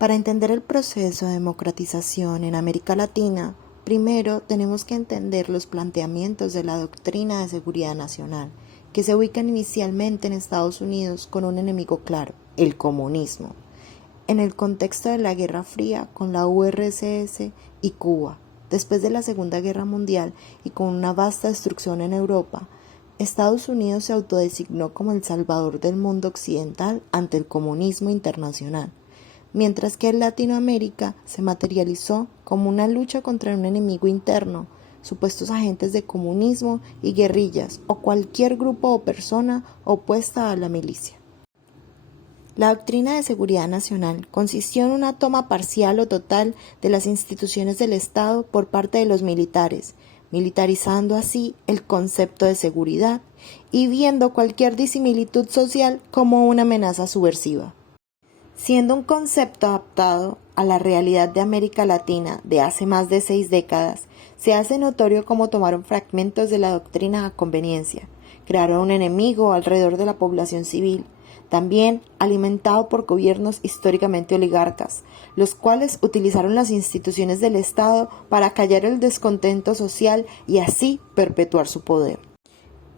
Para entender el proceso de democratización en América Latina, primero tenemos que entender los planteamientos de la doctrina de seguridad nacional, que se ubican inicialmente en Estados Unidos con un enemigo claro, el comunismo, en el contexto de la Guerra Fría con la URSS y Cuba. Después de la Segunda Guerra Mundial y con una vasta destrucción en Europa, Estados Unidos se autodesignó como el salvador del mundo occidental ante el comunismo internacional, mientras que en Latinoamérica se materializó como una lucha contra un enemigo interno, supuestos agentes de comunismo y guerrillas o cualquier grupo o persona opuesta a la milicia. La doctrina de seguridad nacional consistió en una toma parcial o total de las instituciones del Estado por parte de los militares, militarizando así el concepto de seguridad y viendo cualquier disimilitud social como una amenaza subversiva. Siendo un concepto adaptado a la realidad de América Latina de hace más de 6 décadas, se hace notorio cómo tomaron fragmentos de la doctrina a conveniencia, crearon un enemigo alrededor de la población civil, también alimentado por gobiernos históricamente oligarcas, los cuales utilizaron las instituciones del Estado para callar el descontento social y así perpetuar su poder.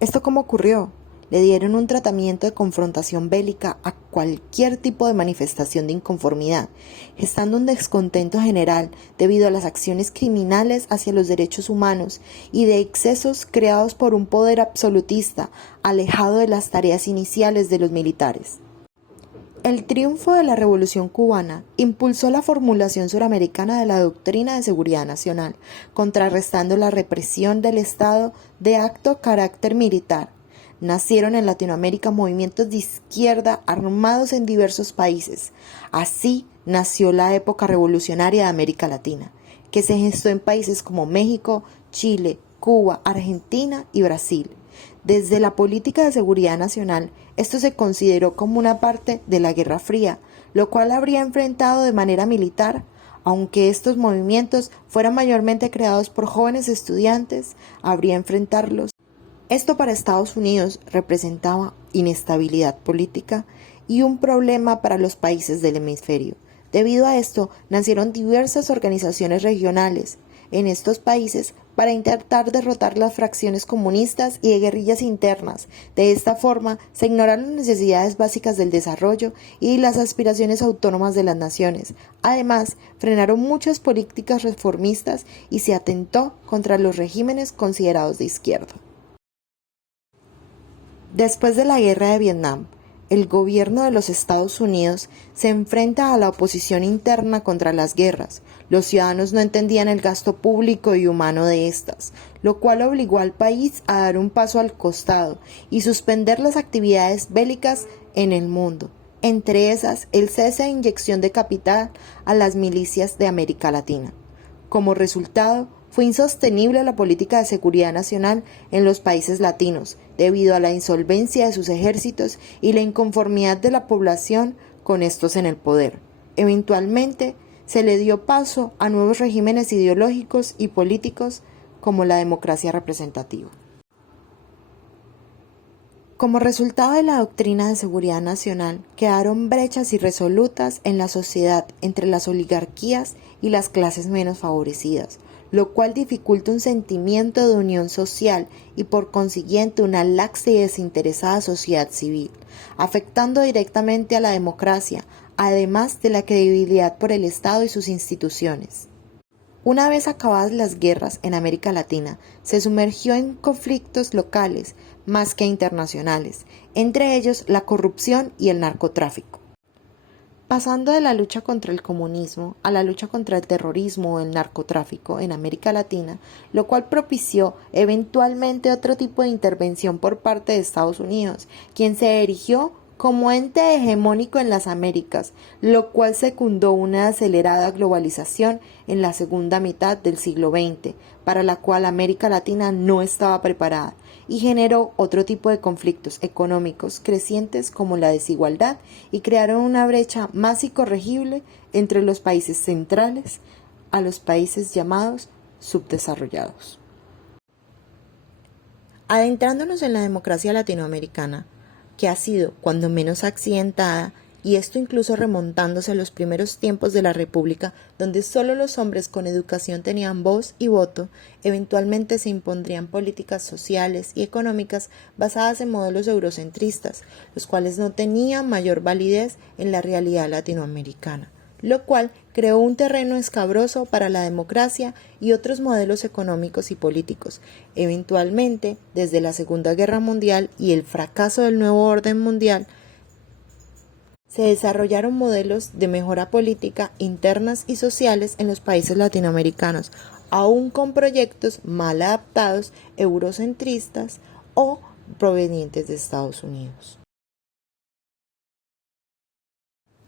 ¿Esto cómo ocurrió? Le dieron un tratamiento de confrontación bélica a cualquier tipo de manifestación de inconformidad, gestando un descontento general debido a las acciones criminales hacia los derechos humanos y de excesos creados por un poder absolutista, alejado de las tareas iniciales de los militares. El triunfo de la Revolución cubana impulsó la formulación suramericana de la doctrina de seguridad nacional, contrarrestando la represión del Estado de acto carácter militar. Nacieron en Latinoamérica movimientos de izquierda armados en diversos países. Así nació la época revolucionaria de América Latina, que se gestó en países como México, Chile, Cuba, Argentina y Brasil. Desde la política de seguridad nacional, esto se consideró como una parte de la Guerra Fría, lo cual habría enfrentado de manera militar. Aunque estos movimientos fueran mayormente creados por jóvenes estudiantes, habría enfrentarlos. Esto para Estados Unidos representaba inestabilidad política y un problema para los países del hemisferio. Debido a esto, nacieron diversas organizaciones regionales en estos países para intentar derrotar las fracciones comunistas y de guerrillas internas. De esta forma, se ignoraron las necesidades básicas del desarrollo y las aspiraciones autónomas de las naciones. Además, frenaron muchas políticas reformistas y se atentó contra los regímenes considerados de izquierda. Después de la Guerra de Vietnam, el gobierno de los Estados Unidos se enfrenta a la oposición interna contra las guerras. Los ciudadanos no entendían el gasto público y humano de estas, lo cual obligó al país a dar un paso al costado y suspender las actividades bélicas en el mundo, entre esas el cese de inyección de capital a las milicias de América Latina. Como resultado, fue insostenible la política de seguridad nacional en los países latinos, debido a la insolvencia de sus ejércitos y la inconformidad de la población con estos en el poder. Eventualmente, se le dio paso a nuevos regímenes ideológicos y políticos como la democracia representativa. Como resultado de la doctrina de seguridad nacional, quedaron brechas irresolutas en la sociedad entre las oligarquías y las clases menos favorecidas, lo cual dificulta un sentimiento de unión social y por consiguiente una laxa y desinteresada sociedad civil, afectando directamente a la democracia, además de la credibilidad por el Estado y sus instituciones. Una vez acabadas las guerras en América Latina, se sumergió en conflictos locales más que internacionales, entre ellos la corrupción y el narcotráfico. Pasando de la lucha contra el comunismo a la lucha contra el terrorismo o el narcotráfico en América Latina, lo cual propició eventualmente otro tipo de intervención por parte de Estados Unidos, quien se erigió como ente hegemónico en las Américas, lo cual secundó una acelerada globalización en la segunda mitad del siglo XX, para la cual América Latina no estaba preparada, y generó otro tipo de conflictos económicos crecientes como la desigualdad y crearon una brecha más incorregible entre los países centrales a los países llamados subdesarrollados. Adentrándonos en la democracia latinoamericana, que ha sido, cuando menos accidentada, y esto incluso remontándose a los primeros tiempos de la República, donde solo los hombres con educación tenían voz y voto, eventualmente se impondrían políticas sociales y económicas basadas en modelos eurocentristas, los cuales no tenían mayor validez en la realidad latinoamericana, lo cual creó un terreno escabroso para la democracia y otros modelos económicos y políticos. Eventualmente, desde la Segunda Guerra Mundial y el fracaso del nuevo orden mundial, se desarrollaron modelos de mejora política internas y sociales en los países latinoamericanos, aún con proyectos mal adaptados, eurocentristas o provenientes de Estados Unidos.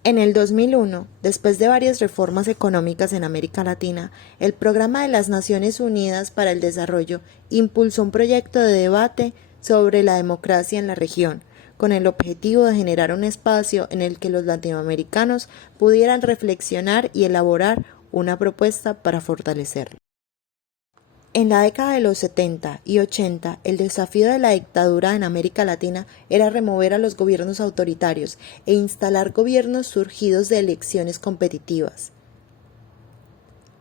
En el 2001, después de varias reformas económicas en América Latina, el Programa de las Naciones Unidas para el Desarrollo impulsó un proyecto de debate sobre la democracia en la región, con el objetivo de generar un espacio en el que los latinoamericanos pudieran reflexionar y elaborar una propuesta para fortalecerlo. En la década de los 70 y 80, el desafío de la dictadura en América Latina era remover a los gobiernos autoritarios e instalar gobiernos surgidos de elecciones competitivas.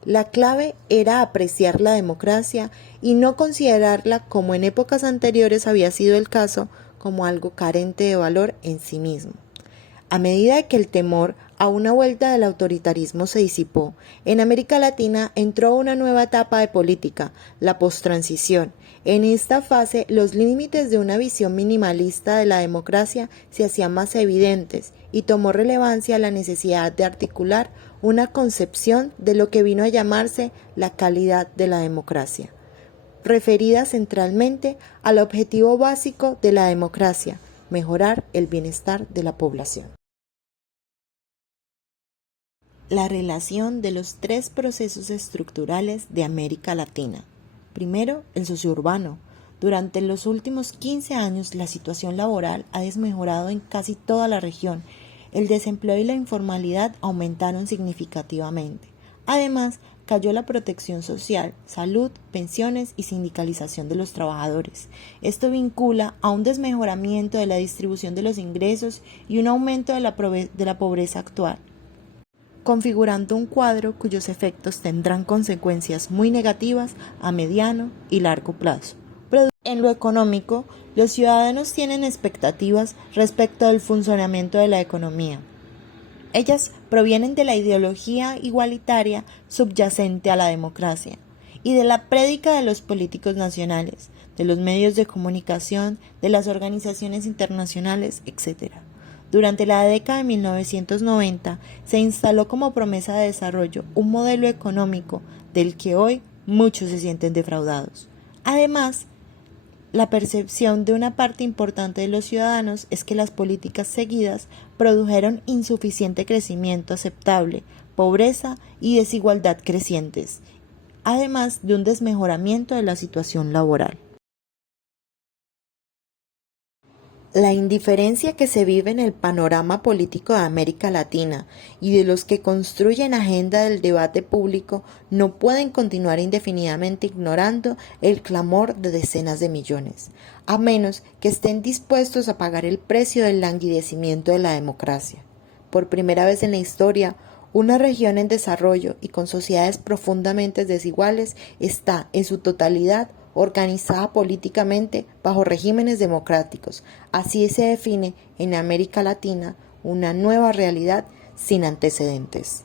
La clave era apreciar la democracia y no considerarla, como en épocas anteriores había sido el caso, como algo carente de valor en sí mismo. A medida que el temor a una vuelta del autoritarismo se disipó, en América Latina entró una nueva etapa de política, la posttransición. En esta fase, los límites de una visión minimalista de la democracia se hacían más evidentes y tomó relevancia la necesidad de articular una concepción de lo que vino a llamarse la calidad de la democracia, referida centralmente al objetivo básico de la democracia: mejorar el bienestar de la población. La relación de los tres procesos estructurales de América Latina. Primero, el sociourbano. Durante los últimos 15 años, la situación laboral ha desmejorado en casi toda la región. El desempleo y la informalidad aumentaron significativamente. Además, cayó la protección social, salud, pensiones y sindicalización de los trabajadores. Esto vincula a un desmejoramiento de la distribución de los ingresos y un aumento de la pobreza actual, configurando un cuadro cuyos efectos tendrán consecuencias muy negativas a mediano y largo plazo. En lo económico, los ciudadanos tienen expectativas respecto del funcionamiento de la economía. Ellas provienen de la ideología igualitaria subyacente a la democracia y de la prédica de los políticos nacionales, de los medios de comunicación, de las organizaciones internacionales, etc. Durante la década de 1990 se instaló como promesa de desarrollo un modelo económico del que hoy muchos se sienten defraudados. Además, la percepción de una parte importante de los ciudadanos es que las políticas seguidas produjeron insuficiente crecimiento aceptable, pobreza y desigualdad crecientes, además de un desmejoramiento de la situación laboral. La indiferencia que se vive en el panorama político de América Latina y de los que construyen agenda del debate público no pueden continuar indefinidamente ignorando el clamor de decenas de millones, a menos que estén dispuestos a pagar el precio del languidecimiento de la democracia. Por primera vez en la historia, una región en desarrollo y con sociedades profundamente desiguales está, en su totalidad, organizada políticamente bajo regímenes democráticos. Así se define en América Latina una nueva realidad sin antecedentes.